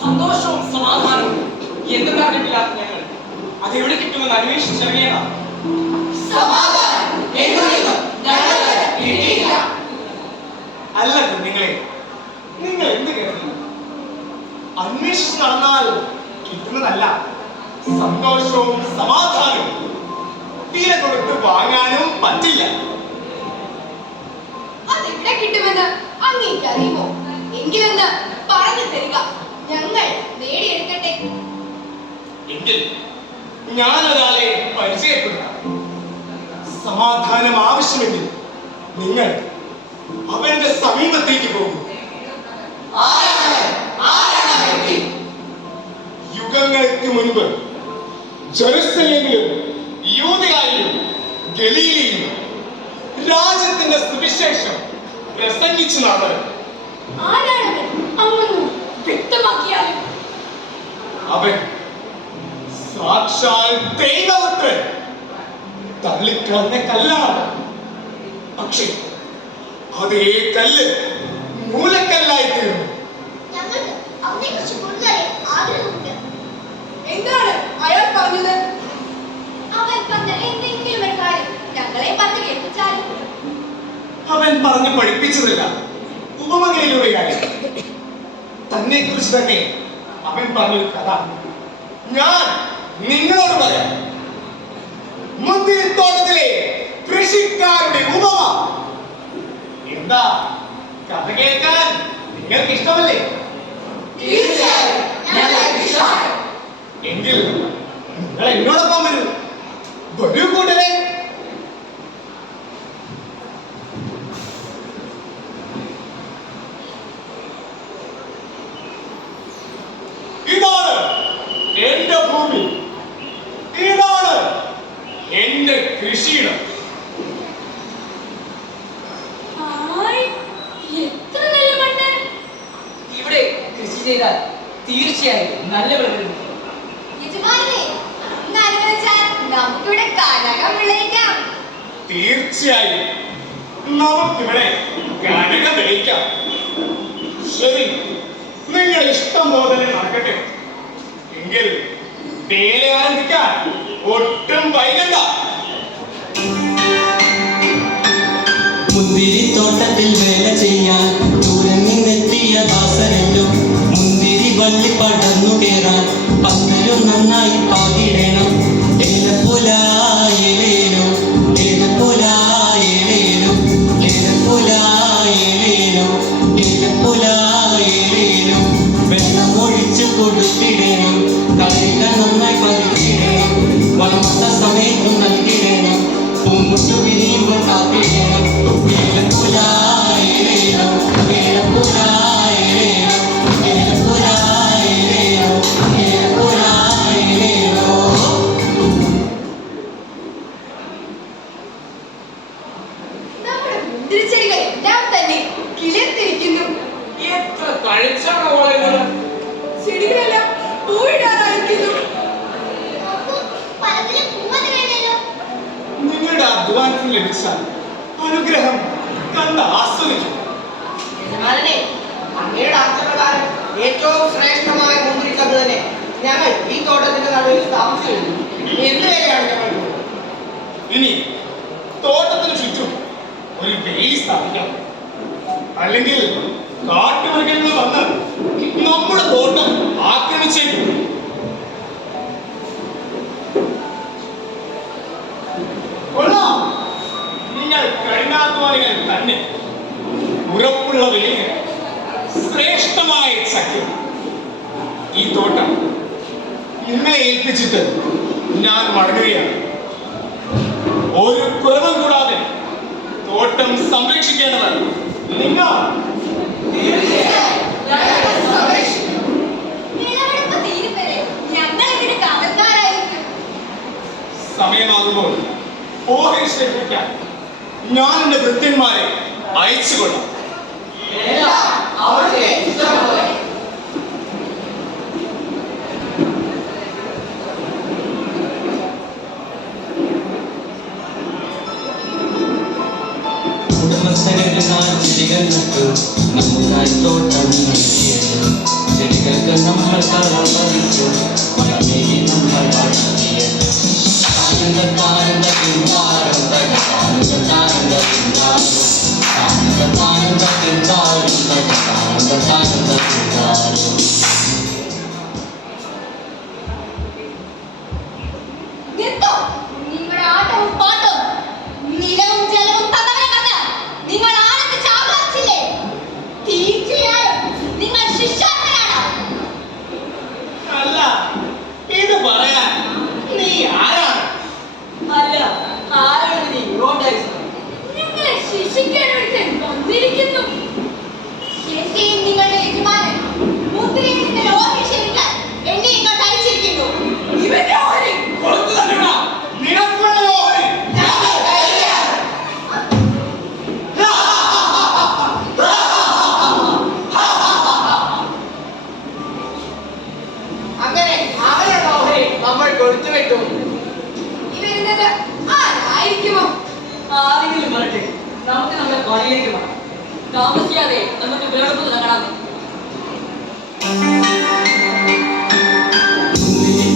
സന്തോഷവും സമാധാനവും എന്തും കണ്ടിട്ടില്ലാത്ത ഞങ്ങൾ അതെവിടെ കിട്ടുമെന്ന് അന്വേഷിച്ചിറങ്ങിയതാണ്. അല്ല കുഞ്ഞുങ്ങളെ, നിങ്ങൾ എന്ത് കരുതുന്നു? അന്വേഷിച്ച് നടന്നാൽ കിട്ടുന്നതല്ല സന്തോഷവും സമാധാനവും. വില കൊടുത്ത് വാങ്ങാനും പറ്റില്ല. അതെവിടെ കിട്ടുമെന്ന് അങ്ങേക്ക് അറിയുമോ? എങ്കിലൊന്ന് പറഞ്ഞു തരിക, ഞങ്ങൾ നേടിയെടുക്കട്ടെ. എങ്കിൽ ഞാൻ ഒരാളെ പരിചയപ്പെടുത്താം. സമാധാനം ആവശ്യമെങ്കിൽ നിങ്ങൾ അവന്റെ സമീപത്തേക്ക് പോകും. യുഗങ്ങൾക്ക് മുൻപ് ജെറുസലേമിലും യൂദയായിലും ഗലീലയിലും രാജ്യത്തിന്റെ സുവിശേഷം പ്രസംഗിച്ചു നടന്നത് അവൻ സാക്ഷാൽ ദൈവപുത്രൻ. തള്ളിക്കളഞ്ഞ കല്ലാണ്, പക്ഷേ അതേ കല്ല് മൂലക്കല്ലായി തീർന്നു. എന്താണ് അയാൾ പറഞ്ഞത്? അവൻ പറഞ്ഞ എന്തെങ്കിലും ഒരു കാര്യം ഞങ്ങളെ പറഞ്ഞു കേൾപ്പിച്ചാൽ. അവൻ പറഞ്ഞു പഠിപ്പിച്ചതല്ല, ഉപമകളിലൂടെയായി. തന്നെ കുറിച്ച് തന്നെ അവൻ പറഞ്ഞൊരു കഥ ഞാൻ നിങ്ങളോട് പറയാം. മുന്തിരിത്തോട്ടത്തിലെ കൃഷിക്കാരുടെ ഉപമ. എന്താ കഥ കേൾക്കാൻ നിങ്ങൾക്ക് ഇഷ്ടമല്ലേ? എങ്കിൽ നിങ്ങൾ എന്നോടൊപ്പം വരൂ. വരൂ കൂട്ടരെ. ഇതാണ് എന്റെ ഭൂമി, ഇതാണ് എന്റെ കൃഷിയിടം. ഇവിടെ കൃഷി ചെയ്താൽ തീർച്ചയായും നല്ല വിളവ്. തീർച്ചയായും നമുക്കിവിടെ കനകം വിളയിക്കാം. ശരി, നിങ്ങളുടെ ഇഷ്ടം പോലെ നടക്കട്ടെ. എങ്കിൽ വേല ആരംഭിക്കാൻ ഒട്ടും വൈകണ്ട. മുന്തിരിത്തോട്ടത്തിൽ വേല ചെയ്യാൻ ദൂരം നിന്നെത്തിയ ദാസരല്ലോ. മുന്തിരി വള്ളി പടർന്നു കേറാൻ പന്തലും നന്നായി പാകിടണം. ഏലപ്പുലായേലേലോ ഏലപ്പുലായേലേലോ ഏലപ്പുലായേലേലോ ഏലപ്പുലായേലേലോ. വെള്ളം ഒഴിച്ചു കൊടുത്തിടണം, കളികൾ നന്നായി പതിച്ചിടണം. വളർത്ത സമയത്തും നൽകിടണം, പൂമുട്ടു വിരിയുമ്പോൾ കാത്തിടണം. ഏലപ്പുലായേലേലോ ഏലപ്പുലായേലേലോ ഏലപ്പുലായേലേലോ ഏലപ്പുലായേലേലോ. നമ്മുടെ മുന്തിരിച്ചെടികളെല്ലാം തന്നെ കിളിർത്തിരിക്കുന്നു. എത്ര തഴച്ചാണ് വളരുന്നത്. ചെടികളെല്ലാം പൂവിടാറായിരിക്കുന്നു. നിങ്ങളുടെ അധ്വാനത്തിന് ലഭിച്ച അനുഗ്രഹം കണ്ട് ആസ്വദിക്കും. അങ്ങയുടെ അർത്ഥപ്രകാരം ഏറ്റവും ശ്രേഷ്ഠമായ മുന്തിരിക്കമ്പ് തന്നെ ഞങ്ങൾ ഈ തോട്ടത്തിന്റെ നടുവിൽ സ്ഥാപിച്ചു കഴിഞ്ഞു. എന്ത് വിലയാണ് ഞങ്ങൾ? ഇനി കൊള്ളാം, നിങ്ങൾ കഠിനാധ്വാനികൾ തന്നെ. ഉറപ്പുള്ള വിലയിൽ ശ്രേഷ്ഠമായ സഖ്യം. ഈ തോട്ടം നിങ്ങളെ ഏൽപ്പിച്ചിട്ട് ഞാൻ മടങ്ങുകയാണ്. ഒരു കുറവും കൂടാതെ തോട്ടം സംരക്ഷിക്കേണ്ടത് നിങ്ങൾ. വിളവെടുപ്പ് തീരും വരെ ഞങ്ങൾ ഇതിന് കാവൽക്കാരായിരിക്കും. സമയമാകുമ്പോൾ ഓഹരി ശേഖരിക്കാൻ ഞാൻ എന്റെ ഭൃത്യന്മാരെ അയച്ചുകൊള്ളാം. അവരുടെ ഇഷ്ടംപോലെ. ഉടമസ്ഥരെല്ലാം ചെടികൾ നട്ടു നമുക്കായി തോട്ടം നൽകിയത്. ചെടികൾക്ക് നമ്മൾ കള പതിച്ചു മഴമേകി നമ്മൾ വളർത്തിയത്. താനന്ദ തിന്താരം താനന്ദ താനന്ദ തിന്താരം താനന്ദ താനന്ദ തിന്താരം താനന്ദ താനന്ദ തിന്താരം. നിർത്തോ നിങ്ങളുടെ ആട്ടവും പാട്ടും. നിലവും ജലവും തന്നവനെ കണ്ട് നിങ്ങൾ ആനന്ദിച്ച് ആഹ്ലാദിച്ചില്ലേ? തീർച്ചയായും നിങ്ങൾ ശിഷ്യാർത്ഥനാണ്. അല്ല, ഇത് പറയാൻ നീ ആരാണ്? അല്ല, ആരാണ് നീ? റോഡാക്സ്. നിങ്ങളെ ശിക്ഷിക്കാൻ ഒരുത്തൻ വന്നിരിക്കുന്നു. ശേഷിയും നിങ്ങളുടെ യജമാനൻ മുദ്രയിൽ നിന്ന് ഓഹരി ക്ഷമിക്കാൻ എന്നെ ഇങ്ങോട്ട് അയച്ചിരിക്കുന്നു. ഇവന്റെ ഓഹരി കൊടുത്തു തന്നെടാ, നിനക്കുള്ള ഓഹരി. അങ്ങനെ അവരുടെ ഓഹരി നമ്മൾ കൊടുത്തു വിട്ടു. ഈ വരുന്നത് ആരായിരിക്കുമോ? ആരെങ്കിലും വരട്ടെ, നമുക്ക് നമ്മുടെ പണിയിലേക്ക് പോകാം. താമസിയാതെ നമുക്ക് വിളവെടുപ്പ് തുടങ്ങണം.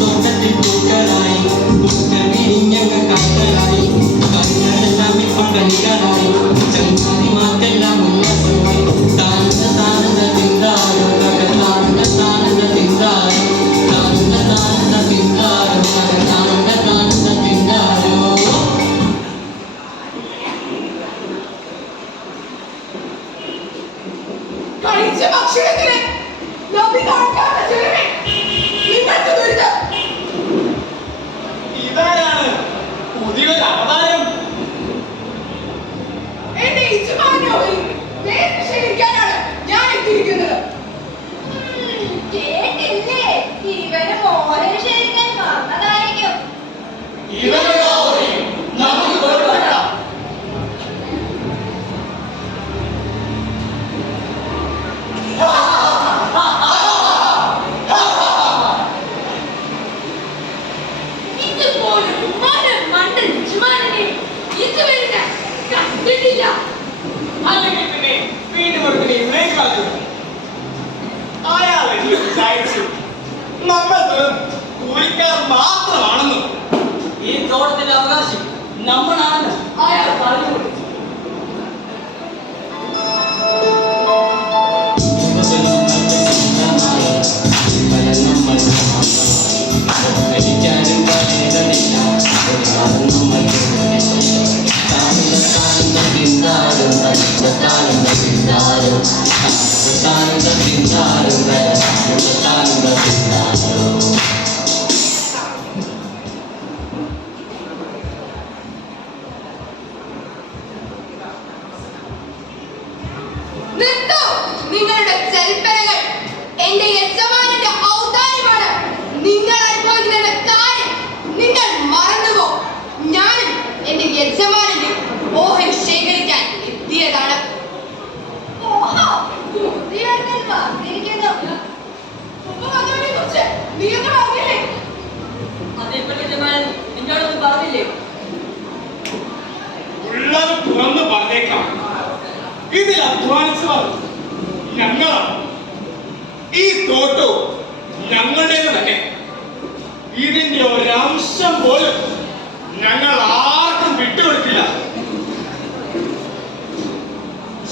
തോട്ടത്തിൽ പൂക്കളായി പൂക്കൾ വിരിഞ്ഞങ്ങ കാക്കലായി കണ്ണതെല്ലാം ഇപ്പൊ കണികളായി ചങ്ങാതിമാർക്കെല്ലാം ഉല്ലാസമായി. താനന്ദ താനന്ദ തിന്താരം താനന്ദ താനന്ദ തിന്താരം താനന്ദ താനന്ദ തിന്താരം താനന്ദ താനന്ദ തിന്താരോ. കഴിച്ച ഭക്ഷണത്തിന് നന്ദി കാണിക്കാത്ത ചെലവേ നിങ്ങൾക്ക് ദുരിതം. ഇതാരാണ് പുതിയൊരു അവതാരം? എന്റെ യജമാനന്റെ ഓഹരി നേരിട്ട് ക്ഷമിക്കാനാണ് ഞാൻ എത്തിയിരിക്കുന്നത്. കേട്ടില്ലേ? ഇവന് ഓഹരി ക്ഷമിക്കാൻ വന്നതായിരിക്കും. ഇവരുടെ ഓഹരി നമുക്ക് കൊടുക്കണം. ഇതുപോലൊരു മണ്ടൻ യജമാനനെ ഇതുവരെ ഞാൻ കണ്ടിട്ടില്ല. അല്ലെങ്കിൽ പിന്നെ വീണ്ടും ഒരുത്തിനെ ഇവിടേക്ക് കളഞ്ഞു. അയാൾ എന്ന് വിചാരിച്ചു നമ്മൾ വെറും കൂലിക്കാർ മാത്രമാണെന്ന്. ഈ തോട്ടത്തിന്റെ അവകാശം നമ്മളാണെന്ന് അയാൾ പറഞ്ഞു കൊടുത്തു. ും നിർത്തൂ നിങ്ങളുടെ ചരിത്രങ്ങൾ. എന്റെ യജമാനന്റെ ഔദാര്യമാണ് നിങ്ങൾ അനുഭവിക്കുന്ന കാര്യം നിങ്ങൾ മറന്നുപോ. ഞാനും എന്റെ യജമാനന്റെ ഓഹരി ശേഖരിക്കാൻ എത്തിയതാണ്. ഓഹോ, പുതിയൊരുത്തൻ വന്നിരിക്കുന്നു. മുമ്പ് വന്നവനെക്കുറിച്ച് നീയൊന്നും അറിയില്ലേ? അതേപ്പറ്റി യജമാനൻ നിന്നോടൊന്നും പറഞ്ഞില്ലേ? ഉള്ളത് തുറന്ന് പറഞ്ഞേക്കാം. ഇതിൽ അധ്വാനിച്ചവർ ഞങ്ങളാണ്. ഈ തോട്ടവും ഞങ്ങളുടേത് തന്നെ. ഇതിന്റെ ഒരംശം പോലും ഞങ്ങൾ ആർക്കും വിട്ടുകൊടുക്കില്ല.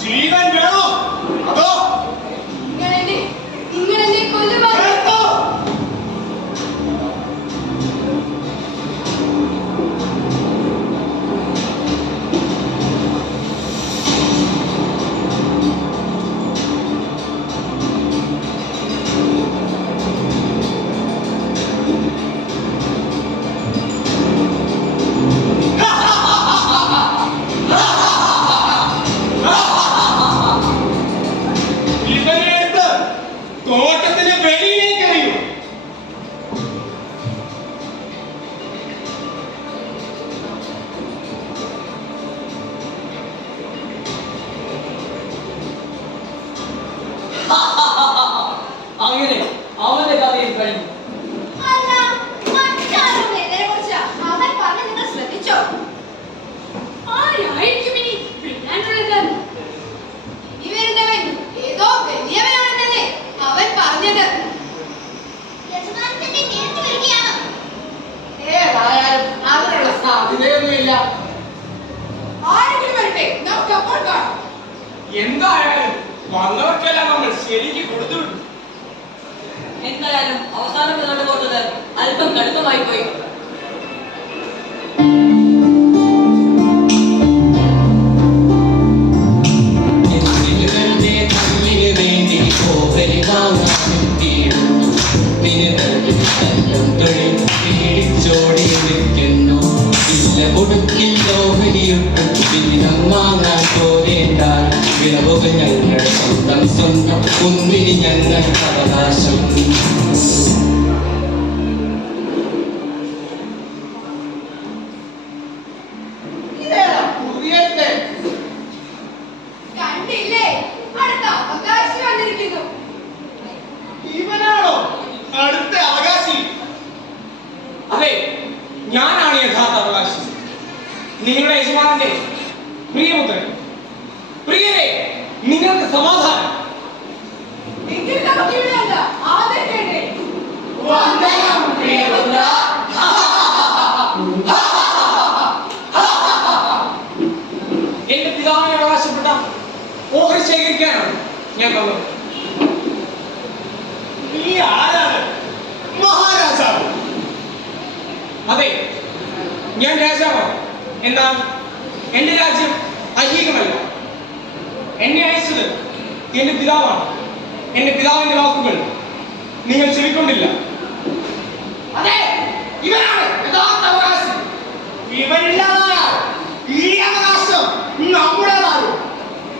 ജീവൻ വേണോ അതോ നിങ്ങളെന്നെ കൊല്ലുമോ? കേട്ടോ? എന്തായാലും വന്നവർക്കെല്ലാം നമ്മൾ ശരിക്ക് കൊടുത്തു വിട്ടു. എന്തായാലും അവസാനം മുന്നോട്ട് പോകുന്നത് അല്പം കടുപ്പമായി പോയി. പേടിച്ചോടി നിൽക്കുന്നു ഇല്ല കൊടുക്കിൽ ലോഹരിയൊട്ടും ജീവിതം വാങ്ങാൻ പോരേണ്ടാൽ വിളവുകൾ ഞങ്ങൾ സ്വന്തം സ്വന്തം ഒന്നിന് ഞങ്ങൾക്ക് അവകാശം. കണ്ടില്ലേ, അടുത്ത അവകാശി വന്നിരിക്കുന്നു. ഇവനാണോ അടുത്ത അവകാശി? അതെ, ഞാനാണ് യഥാർത്ഥ അവകാശി, നിങ്ങളുടെ യജമാനന്റെ പ്രിയപുത്രൻ. പ്രിയരെ, നിങ്ങൾക്ക് സമാധാനം. എങ്കിൽ നമുക്ക് ഇവിടെ അല്ല, ആദ്യം കേട്ടേ. വന്ദനം പ്രിയപുത്ര. എന്റെ പിതാവിനെ അവകാശപ്പെട്ട ഓഹരി ശേഖരിക്കാനാണ് ഞാൻ വന്നത്. നീ ആരാണ്? മഹാരാജാവ്. അതെ, ഞാൻ രാജാവാണ്. എന്നാൽ എന്റെ രാജ്യം ഐഹികമല്ല. എന്നെ അയച്ചത് എന്റെ പിതാവാണ്. എന്റെ പിതാവിന്റെ വാക്കുകൾ നിങ്ങൾ ചെവിക്കൊണ്ടില്ല. അതെ, ഇവനാണ് യഥാർത്ഥ അവകാശി. ഇവനില്ലാതായാൽ ഈ അവകാശം നമ്മുടേതാണ്.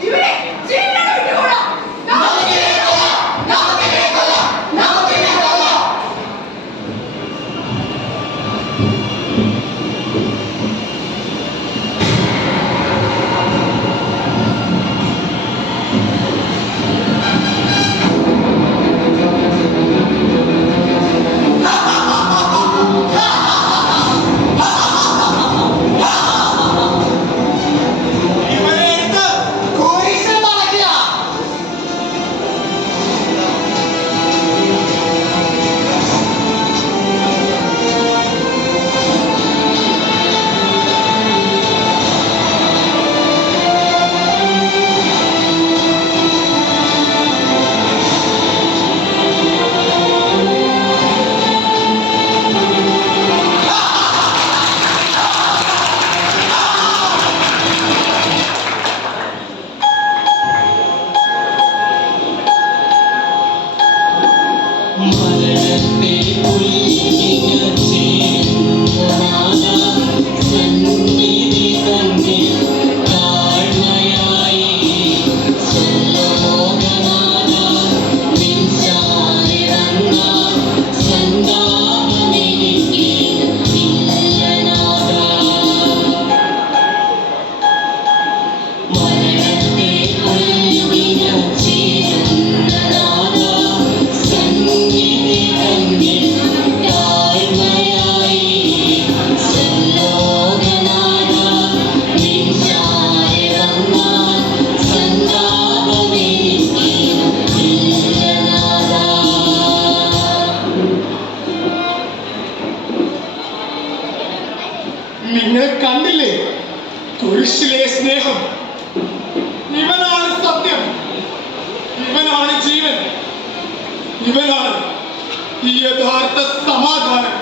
ഇവിടെ ജീവനോടെ വിട്ടുകൂടാ. ഇവനെ എടുത്ത് കുരിശിൽ തറയ്ക്കുക. മരണത്തെ പുൽകിയ ചേരുന്നനാഥ സന്നിധി തന്നിൽ താഴ്മയായി സ്വലോകനാഥ നിൻ ചാരിറങ്ങ സന്താപമെനിക്ക് ഇല്ലനാഥ. മരണത്തെ പുൽകിയ ചേരുന്നനാഥ സന്നിധി തന്നിൽ താഴ്മയായി സ്വലോകനാഥ നിൻ ചാരിറങ്ങ സന്താപമെനിക്ക് ഇല്ലനാഥ. നിങ്ങൾ കണ്ടില്ലേ കുരിശിലെ സ്നേഹം? ഇവനാണ് സത്യം, ഇവനാണ് ജീവൻ, ഇവനാണ് ഈ യഥാർത്ഥ സമാധാനം.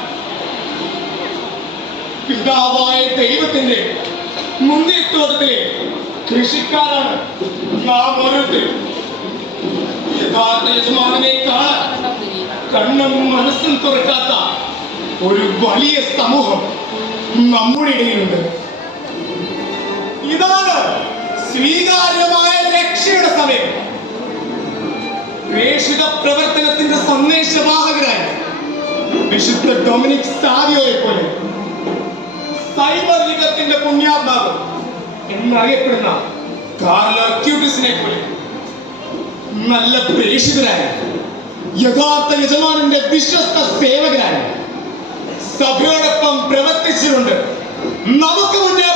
പിതാവായ ദൈവത്തിന്റെ മുന്തിരിത്തോട്ടത്തിലെ കൃഷിക്കാരാണ് നാം ഓരോരുത്തരും. യഥാർത്ഥ യജമാനനെ കാണാൻ കണ്ണും മനസ്സും തുറക്കാത്ത ഒരു വലിയ സമൂഹം നമ്മുടെ ഇടയിലുണ്ട്. ഇതാണ് സ്വീകാര്യമായ രക്ഷയുടെ സമയം. പ്രേക്ഷിത പ്രവർത്തനത്തിന്റെ സന്ദേശവാഹകരായ വിശുദ്ധ ഡൊമിനിക് സാവിയോയെ പോലെ, സൈബർ യുഗത്തിന്റെ പുണ്യാത്മാവ് എന്നറിയപ്പെടുന്ന കാർലോ ക്യൂട്ടിസിനെ പോലെ നല്ല പ്രേക്ഷിതരായ യഥാർത്ഥ യജമാനന്റെ വിശ്വസ്ത സേവകരായ സഭയോടൊപ്പം പ്രവർത്തിച്ചുകൊണ്ട് നമുക്ക് മുന്നേ